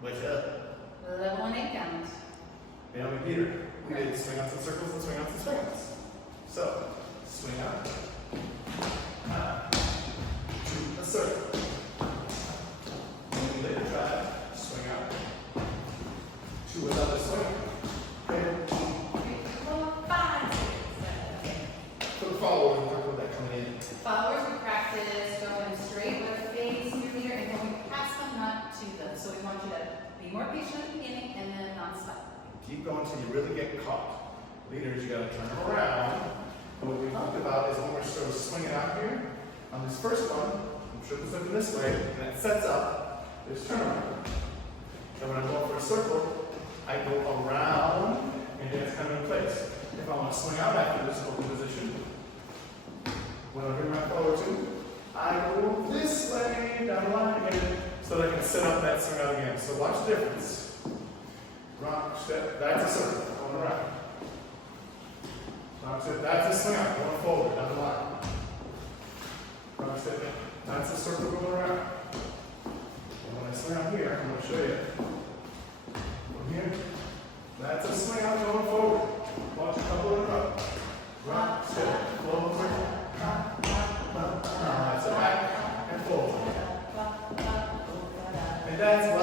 What's up? Level 1 8 count. Now we Peter. We did swing outs and circles and swing outs and swing outs. So, swing out. To a circle. And later try swing out. To another swing. And 3, 4, 5, 6, 7. for the following, we'll talk about that coming in. Followers, we practice going straight with a face your leader and going past them, not to them. So we want you to be more patient at the beginning and then non-stop. Keep going until you really get caught. Leaders, you gotta turn them around. And what we talked about is when we're sort of swinging out here, on this first one, I'm sure it's looking this way, and it sets up, there's turnaround. And when I'm going for a circle, I go around, and then it's kind of in place. If I want to swing out after this open position, when I bring my forward to, I go this way, down the line again, so that I can set up that swing out again. So watch the difference. Rock, step, that's a circle, going around. Rock, step, that's a swing out, going forward, down the line. Rock, step, that's a circle going around. And when I swing out here, I'm going to show you. From here, that's a swing out going forward. Watch a couple in a row. Rock, step, forward. That's a back and forward. And that's